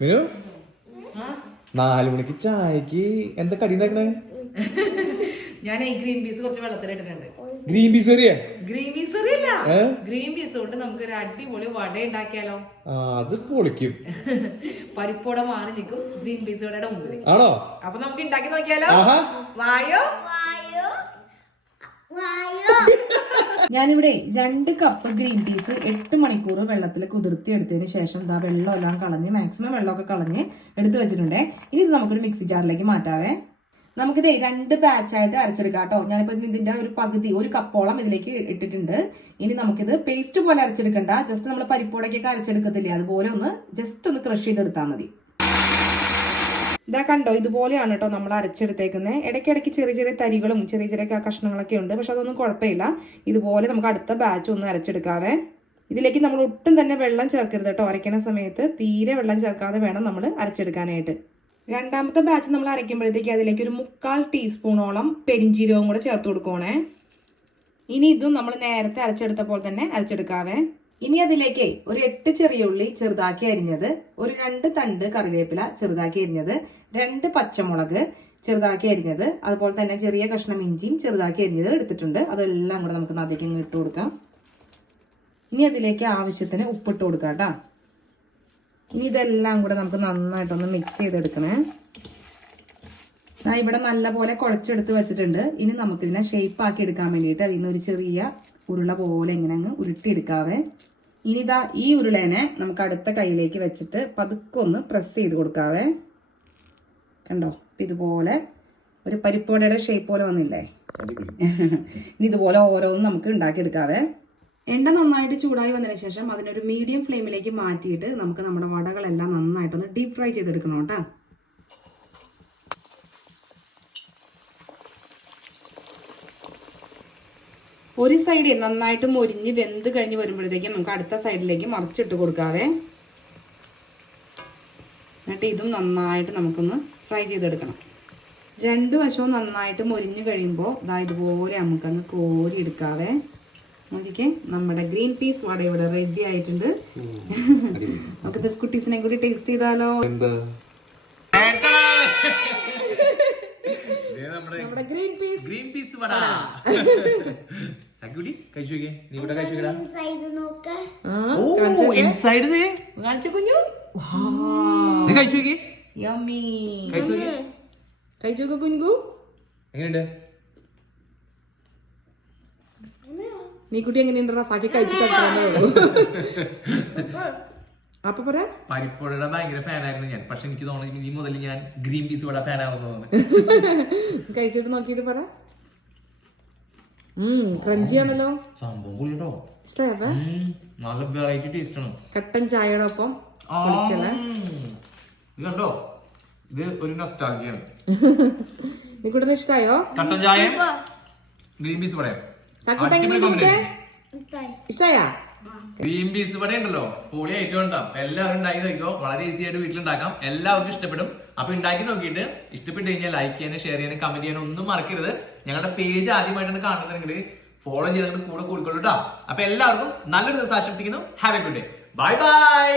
മിനു? നാല് മണിക്ക് ചായക്ക് എന്താ കടി ഉണ്ടാക്കണേ? ഞാൻ ഈ ഗ്രീൻ പീസ് കുറച്ച് വെള്ളത്തിലിട്ടിട്ടുണ്ട് ഗ്രീൻ പീസ് കറിയാ? ഗ്രീൻ പീസ് അറിയില്ല ഗ്രീൻ പീസ് കൊണ്ട് നമുക്ക് ഒരു അടിപൊളി വട ഉണ്ടാക്കിയാലോ? അത് പൊളിക്കും. പരിപ്പോടെ മാറി നിൽക്കും ഗ്രീൻ പീസ് വടയുടെ മുമ്പിൽ. ആണോ? അപ്പൊ നമുക്ക് ഉണ്ടാക്കി നോക്കിയാലോ? വായോ? ഞാനിവിടെ രണ്ട് കപ്പ് ഗ്രീൻ പീസ് എട്ട് മണിക്കൂർ വെള്ളത്തിൽ കുതിർത്തി എടുത്തതിന് ശേഷം ദാ വെള്ളം എല്ലാം കളഞ്ഞ് മാക്സിമം വെള്ളമൊക്കെ കളഞ്ഞ് എടുത്തു വെച്ചിട്ടുണ്ട്. ഇനി ഇത് നമുക്കൊരു മിക്സി ജാറിലേക്ക് മാറ്റാവേ. നമുക്കിത് രണ്ട് ബാച്ചായിട്ട് അരച്ചെടുക്കാം കേട്ടോ. ഞാനിപ്പോ ഇതിന്റെ ഒരു പകുതി ഒരു കപ്പോളം ഇതിലേക്ക് ഇട്ടിട്ടുണ്ട്. ഇനി നമുക്കിത് പേസ്റ്റ് പോലെ അരച്ചെടുക്കണ്ട. ജസ്റ്റ് നമ്മൾ പരിപ്പോടൊക്കെ അരച്ചെടുക്കത്തില്ലേ? അതുപോലെ ഒന്ന് ജസ്റ്റ് ഒന്ന് ക്രഷ് ചെയ്തെടുത്താൽ മതി. ഇതാ കണ്ടോ ഇതുപോലെയാണ് കേട്ടോ നമ്മൾ അരച്ചെടുത്തേക്കുന്നത് ഇടയ്ക്കിടയ്ക്ക് ചെറിയ ചെറിയ തരികളും ചെറിയ ചെറിയ കഷ്ണങ്ങളൊക്കെ ഉണ്ട്. പക്ഷെ അതൊന്നും കുഴപ്പമില്ല. ഇതുപോലെ നമുക്ക് അടുത്ത ബാച്ച് ഒന്ന് അരച്ചെടുക്കാവേ. ഇതിലേക്ക് നമ്മൾ ഒട്ടും തന്നെ വെള്ളം ചേർക്കരുത് കേട്ടോ അരയ്ക്കണ സമയത്ത് തീരെ വെള്ളം ചേർക്കാതെ വേണം നമ്മൾ അരച്ചെടുക്കാനായിട്ട്. രണ്ടാമത്തെ ബാച്ച് നമ്മൾ അരയ്ക്കുമ്പോഴത്തേക്ക് അതിലേക്ക് ഒരു മുക്കാൽ ടീസ്പൂണോളം പെരിഞ്ചീരകവും കൂടെ ചേർത്ത് കൊടുക്കണേ ഇനി ഇതും നമ്മൾ നേരത്തെ അരച്ചെടുത്ത പോലെ തന്നെ അരച്ചെടുക്കാവേ. ഇനി അതിലേക്ക് ഒരു എട്ട് ചെറിയ ഉള്ളി ചെറുതാക്കി അരിഞ്ഞത് ഒരു രണ്ട് തണ്ട് കറിവേപ്പില ചെറുതാക്കി അരിഞ്ഞത് രണ്ട് പച്ചമുളക് ചെറുതാക്കി അരിഞ്ഞത് അതുപോലെ തന്നെ ചെറിയ കഷ്ണം ഇഞ്ചിയും ചെറുതാക്കി അരിഞ്ഞത് എടുത്തിട്ടുണ്ട്. അതെല്ലാം കൂടെ നമുക്ക് അതിലേക്ക് ഇട്ട് കൊടുക്കാം. ഇനി അതിലേക്ക് ആവശ്യത്തിന് ഉപ്പിട്ട് കൊടുക്കാം കേട്ടോ. ഇനി ഇതെല്ലാം കൂടെ നമുക്ക് നന്നായിട്ടൊന്ന് മിക്സ് ചെയ്തെടുക്കണേ. ദാ ഇവിടെ നല്ലപോലെ കുഴച്ചെടുത്ത് വെച്ചിട്ടുണ്ട്. ഇനി നമുക്കിതിനെ ഷേപ്പ് ആക്കി എടുക്കാൻ വേണ്ടിയിട്ട് അതിൽ നിന്ന് ഒരു ചെറിയ ഉരുള പോലെ ഇങ്ങനെ അങ്ങ് ഉരുട്ടിയെടുക്കാവേ. ഇനി ഇതാ ഈ ഉരുളേനെ നമുക്ക് അടുത്ത കൈയിലേക്ക് വെച്ചിട്ട് പതുക്കെ ഒന്ന് പ്രസ് ചെയ്ത് കൊടുക്കാവേ. കണ്ടോ? ഇതുപോലെ ഒരു പരിപ്പോടയുടെ ഷേപ്പ് പോലെ വന്നില്ലേ? ഇനി ഇതുപോലെ ഓരോന്നും നമുക്ക് ഉണ്ടാക്കിയെടുക്കാവേ. എണ്ണ നന്നായിട്ട് ചൂടായി വന്നതിന് ശേഷം അതിനൊരു മീഡിയം ഫ്ലെയിമിലേക്ക് മാറ്റിയിട്ട് നമുക്ക് നമ്മുടെ വടകളെല്ലാം നന്നായിട്ടൊന്ന് ഡീപ് ഫ്രൈ ചെയ്തെടുക്കണം കേട്ടോ. ഒരു സൈഡ് നന്നായിട്ട് മൊരിഞ്ഞ് വെന്ത് കഴിഞ്ഞ് വരുമ്പോഴത്തേക്കും നമുക്ക് അടുത്ത സൈഡിലേക്ക് മറിച്ചിട്ട് കൊടുക്കാവേ. എന്നിട്ട് ഇതും നന്നായിട്ട് നമുക്കൊന്ന് ഫ്രൈ ചെയ്തെടുക്കണം. രണ്ട് വശവും നന്നായിട്ട് മൊരിഞ്ഞ് കഴിയുമ്പോൾ ഇതാ ഇതുപോലെ നമുക്കങ്ങ് കോരി എടുക്കാവേ. നോക്കിക്കേ നമ്മുടെ ഗ്രീൻ പീസ് വട ഇവിടെ റെഡി ആയിട്ടുണ്ട്. നമുക്കിത് കുട്ടീസിനെ കൂടി ടേസ്റ്റ് ചെയ്താലോ? എന്താ? നമ്മുടെ green peas. Green peas vada. ചക്കുടി കഴിച്ചു നോക്കിയേ. നീ ഇവിടെ കഴിച്ചു നോക്കിയടാ. ഓ ഇൻസൈഡ് നീ? കാണിച്ച കുഞ്ഞു. കഴിച്ചു നോക്കി യമ്മി കഴിച്ചു നോക്കി കഴിച്ചോക്കെ കുഞ്ഞു. എങ്ങനെയുണ്ട്? നീ കുട്ടി എങ്ങനെയുണ്ട് റസാക്കി കഴിച്ചു അപ്പൊ പറ പരിപ്പോടയുടെ ഭയങ്കര ഫാനായിരുന്നു ഞാൻ. പക്ഷെ എനിക്ക് തോന്നുന്നു ഇനി മുതൽ ഞാൻ ഗ്രീൻ പീസ് ഇവിടെ തോന്നുന്നു. കഴിച്ചിട്ട് നോക്കിയിട്ട് പറ ക്രഞ്ചി ആണല്ലോ സംഭവം പുള്ളിട്ടോ ഇഷ്ടമായപ്പോ നല്ല വെറൈറ്റി ടേസ്റ്റ് ആണ്. കട്ടൻ ചായയുടെ ഒപ്പം ആ, ഇത് കണ്ടോ? ഇത് ഒരു നൊസ്റ്റാൾജിയാണ് നീ കൂടെ ഇഷ്ടായോ? കട്ടൻ ചായയും ഗ്രീൻ പീസ് combination. ഇഷ്ടായാ? ഗ്രീൻ പീസ് വട ഉണ്ടല്ലോ. പൊളി ഐറ്റം ഉണ്ടാവും എല്ലാവരും ഉണ്ടാക്കി നോക്കിയോ വളരെ ഈസി ആയിട്ട് വീട്ടിലുണ്ടാക്കാം. എല്ലാവർക്കും ഇഷ്ടപ്പെടും. അപ്പൊ ഉണ്ടാക്കി നോക്കിയിട്ട് ഇഷ്ടപ്പെട്ട് കഴിഞ്ഞാൽ ലൈക്ക് ചെയ്യാനും ഷെയർ ചെയ്യാനും കമന്റ് ചെയ്യാനും ഒന്നും മറക്കരുത്. ഞങ്ങളുടെ പേജ് ആദ്യമായിട്ടാണ് കാണുന്നതെങ്കിൽ ഫോളോ ചെയ്ത് കൂടെ കൂടിക്കൊള്ളൂ കേട്ടോ അപ്പൊ എല്ലാവർക്കും നല്ലൊരു ദിവസം ആശംസിക്കുന്നു. Have a good day bye bye.